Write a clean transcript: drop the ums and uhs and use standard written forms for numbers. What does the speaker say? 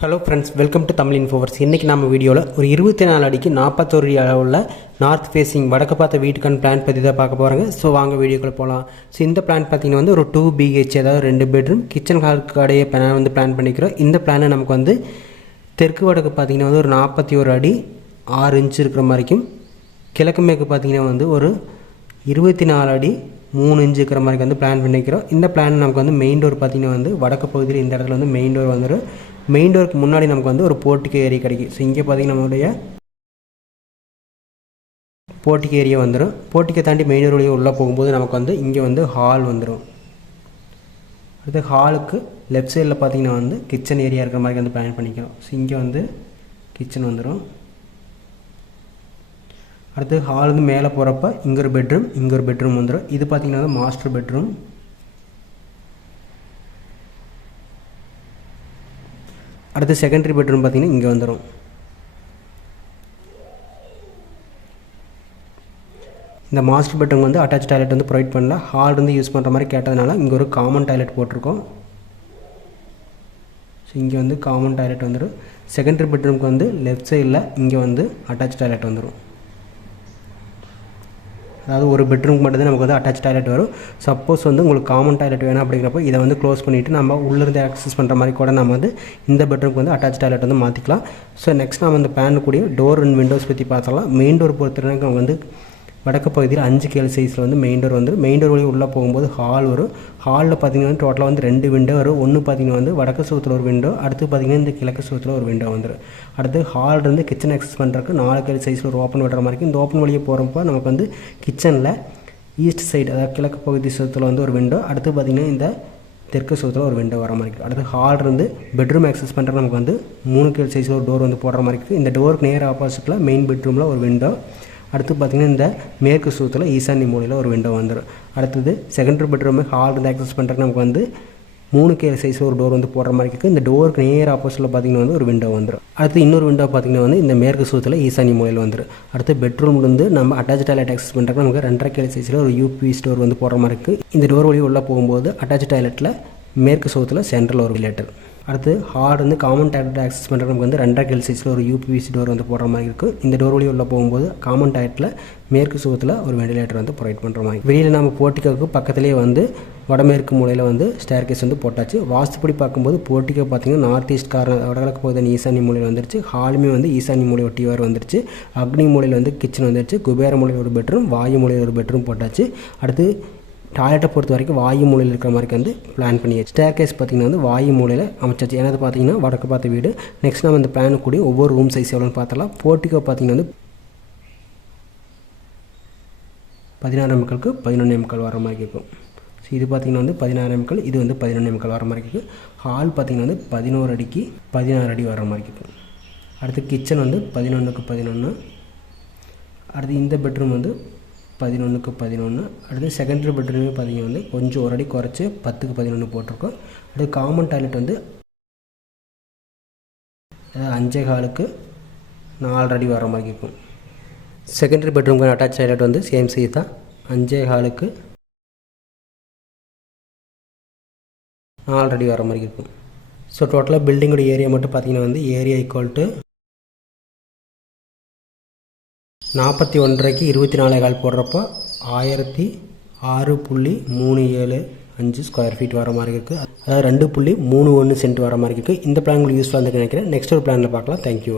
Hello friends, welcome to Tamil இன்ஃபோவர்ஸ். இன்றைக்கி நம்ம வீடியோவில் ஒரு 24 அடிக்கு 41 அளவுள்ள நார்த் ஃபேஸிங் வடக்கு பார்த்த வீட்டுக்கான பிளான் பற்றி தான் பார்க்க போகிறாங்க. ஸோ வாங்க வீடியோக்குள்ளே போகலாம். ஸோ இந்த பிளான் பார்த்திங்கன்னா வந்து ஒரு 2 BH, அதாவது 2 பெட்ரூம் கிச்சன் ஹாலுக்கு அடைய பிளான் பண்ணிக்கிறோம். இந்த பிளானை நமக்கு வந்து தெற்கு வடக்கு பார்த்திங்கன்னா வந்து ஒரு 41 அடி 6 இன்ச் இருக்கிற மாதிரிக்கும், கிழக்கு மேற்கு பார்த்திங்கன்னா வந்து ஒரு 24 அடி 3 இன்ச் இருக்கிற மாதிரி வந்து பிளான் பண்ணிக்கிறோம். இந்த பிளான் நமக்கு வந்து மெயின் டோர் பார்த்திங்கன்னா வந்து வடக்கு பகுதியில் இந்த இடத்துல வந்து மெயின் டோர் வந்துடும். மெயின் டோருக்கு முன்னாடி நமக்கு வந்து ஒரு போர்ட்டிகோ ஏரியா கிடைக்கும். ஸோ இங்கே பார்த்திங்கன்னா நம்மளுடைய போர்ட்டிகோ ஏரியா வந்துடும். போர்ட்டிகோ தாண்டி மெயின் டோர் வழியாக உள்ளே போகும்போது நமக்கு வந்து இங்கே வந்து ஹால் வந்துடும். அடுத்து ஹாலுக்கு லெஃப்ட் சைடில் பார்த்திங்கன்னா வந்து கிச்சன் ஏரியா இருக்கிற மாதிரி வந்து பிளான் பண்ணிக்கிறோம். ஸோ இங்கே வந்து கிச்சன் வந்துடும். அடுத்து ஹால் வந்து மேலே போகிறப்ப இங்கே ஒரு பெட்ரூம், இங்கே ஒரு பெட்ரூம் வந்துடும். இது பார்த்திங்கன்னா வந்து மாஸ்டர் பெட்ரூம். அடுத்து செகண்டரி பெட்ரூம் பார்த்திங்கன்னா இங்கே வந்துடும். இந்த மாஸ்டர் பெட்ரூம் வந்து அட்டாச் டாய்லெட் வந்து ப்ரொவைட் பண்ணல. ஹால் வந்து யூஸ் பண்ணுற மாதிரி கேட்டதுனால இங்கே ஒரு காமன் டாய்லெட் போட்டிருக்கோம். ஸோ இங்கே வந்து காமன் டாய்லெட் வந்துடும். செகண்டரி பெட்ரூமுக்கு வந்து லெஃப்ட் சைடில் இங்கே வந்து அட்டாச் டாய்லெட் வந்துடும். அதாவது ஒரு பெட்ரூமுக்கு மட்டும்தான் நமக்கு வந்து அட்டாச் டாய்லெட் வரும். சப்போஸ் வந்து உங்களுக்கு காமன் டாய்லெட் வேணும் அப்படிங்கிறப்போ இதை வந்து க்ளோஸ் பண்ணிவிட்டு நம்ம உள்ளேருந்து ஆக்சஸ் பண்ணுற மாதிரி கூட நம்ம வந்து இந்த பெட்ரூமுக்கு வந்து அட்டாச் டாய்லெட் வந்து மாற்றிக்கலாம். ஸோ நெக்ஸ்ட் நம்ம இந்த பிளான் கூடிய டோர் அண்ட் விண்டோஸ் பற்றி பார்த்தலாம். மெயின் டோர் பொறுத்தவரைக்கும் அவங்க வந்து வடக்கு பகுதியில் 5 கேள் சைஸில் வந்து மெயின் டோர் வந்து மெயின் டோர் வழி உள்ளே போகும்போது ஹால் வரும். ஹாலில் பார்த்திங்கன்னா டோட்டலாக வந்து 2 விண்டோ வரும். ஒன்று பார்த்திங்கன்னா வந்து வடக்கு சுவத்தில் ஒரு விண்டோ, அடுத்து பார்த்திங்கன்னா இந்த கிழக்கு சுவத்தில் ஒரு விண்டோ வந்துடும். அடுத்து ஹால் இருந்து கிச்சன் ஆக்சஸ் பண்ணுறதுக்கு 4 கேள் சைஸில் ஒரு ஓப்பன் விடுற மாதிரி. இந்த ஓப்பன் வழியே போகிறப்போ நமக்கு வந்து கிச்சனில் ஈஸ்ட் சைடு, அதாவது கிழக்கு பகுதி சுவத்தில் வந்து ஒரு விண்டோ, அடுத்து பார்த்திங்கன்னா இந்த தெற்கு சுவத்தில் ஒரு விண்டோ வர மாதிரி இருக்குது. அடுத்து ஹால் இருந்து பெட்ரூம் ஆக்சஸ் பண்ணுறது நமக்கு வந்து 3 கேள் சைஸில் ஒரு டோர் வந்து போடுற மாதிரி இருக்குது. இந்த டோருக்கு நேர் ஆப்போசிட்டில் மெயின் பெட்ரூமில் ஒரு விண்டோ, அடுத்து பார்த்திங்கன்னா இந்த மேற்கு சுவத்தில் ஈசானி மூலையில் ஒரு விண்டோ வந்துடும். அடுத்தது செகண்டரி பெட்ரூமு ஹால் இருந்து ஆக்சஸ் பண்ணுறதுக்கு நமக்கு வந்து 3 கேள் சைஸில் ஒரு டோர் வந்து போடுற மாதிரி இருக்குது. இந்த டோருக்கு நேர் ஆப்போசிட்டில் பார்த்திங்கன்னா வந்து ஒரு விண்டோ வந்துடும். அடுத்து இன்னொரு விண்டோ பார்த்திங்கன்னா வந்து இந்த மேற்கு சுவத்தில் ஈசானி மூலையில் வந்துடும். அடுத்து பெட்ரூம்லேருந்து நம்ம அட்டாச் டாய்லெட் ஆக்சஸ் பண்ணுறதுக்கு நமக்கு 2.5 கேள் சைஸில் ஒரு UPVC டோர் வந்து போடுற மாதிரி இருக்குது. இந்த டோர் வழி உள்ளே போகும்போது அட்டாச் டாய்லெட்டில் மேற்கு சுவத்தில் சென்ட்ரல் ஒரு லேட்டர். அடுத்து ஹால் வந்து காமன் டாய்லெட் ஆக்சஸ் பண்ணுறது நமக்கு வந்து 2.5 கேள் சைஸில் ஒரு UPVC டோர் வந்து போடுற மாதிரி இருக்குது. இந்த டோர் வழி உள்ளே போகும்போது காமன் டாய்லெட்டில் மேற்கு சுவத்தில் ஒரு வெண்டிலேட்டர் வந்து ப்ரொவைட் பண்ணுற மாதிரி. வெளியில் நம்ம போர்ட்டிகோவுக்கு பக்கத்துலேயே வந்து வடமேற்கு மூலையில் வந்து ஸ்டேர் கேஸ் வந்து போட்டாச்சு. வாஸ்துப்படி பார்க்கும்போது போர்ட்டிகோ பார்த்திங்கன்னா நார்த் ஈஸ்ட் கார்னர் வடகிழக்கு பகுதியில் ஈசானி மூலையில் வந்துருச்சு. ஹாலுமே வந்து ஈசானி மூலை ஒட்டிவார் வந்துருச்சு. அக்னி மூலையில் வந்து கிச்சன் வந்துருச்சு. குபேர மூலையில் ஒரு பெட்ரூம், வாயு மூலையில் ஒரு பெட்ரூம் போட்டாச்சு. அடுத்து டாய்லெட்டை பொறுத்த வரைக்கும் வாயு மூலையில் இருக்கிற மாதிரி வந்து பிளான் பண்ணியாச்சு. ஸ்டேர் கேஸ் பார்த்திங்கன்னா வந்து வாயு மூலையில் அமைச்சாச்சு. ஏன்னா பார்த்திங்கன்னா வடக்கு பார்த்த வீடு. நெக்ஸ்ட் நம்ம இந்த பிளானு கூடிய ஒவ்வொரு ரூம் சைஸ் எவ்வளோன்னு பார்த்தலாம். போர்ட்டிகோ பார்த்திங்கன்னா வந்து 16 MK 11 MK வர மாதிரி இருக்கும். ஸோ இது பார்த்திங்கன்னா வந்து 16 MK, இது வந்து 11 MK வர மாதிரி இருக்குது. ஹால் பார்த்திங்கன்னா வந்து 11 அடிக்கு 16 அடி வர மாதிரி இருக்கும். அடுத்து கிச்சன் வந்து 11க்கு 11. அடுத்து இந்த பெட்ரூம் வந்து 11க்கு 11. அடுத்து செகண்டரி பெட்ரூமே பார்த்திங்கன்னா வந்து கொஞ்சம் ஒரு அடி குறைச்சி 10க்கு 11 போட்டிருக்கோம். அடுத்து காமன் டாய்லெட் வந்து 5.25க்கு 4 அடி வர மாதிரி இருக்கும். செகண்டரி பெட்ரூமுக்கு அட்டாச் டாய்லெட் வந்து சேம் சைஸ் தான், 5.25க்கு 4 அடி வர மாதிரி இருக்கும். ஸோ டோட்டலாக பில்டிங்கோட ஏரியா மட்டும் பார்த்திங்கன்னா வந்து ஏரியா ஈக்குவல் டு 41.5க்கு 24.25 போடுறப்போ 1006.375 ஸ்கொயர் ஃபீட் வர மாதிரி இருக்குது. அதாவது 2.31 சென்ட் வர மாதிரி இருக்குது. இந்த பிளான் உங்களுக்கு யூஸ்ஃபுல்லாக இருந்து நினைக்கிறேன். நெக்ஸ்ட் ஒரு பிளானில் பார்க்கலாம். தேங்க்யூ.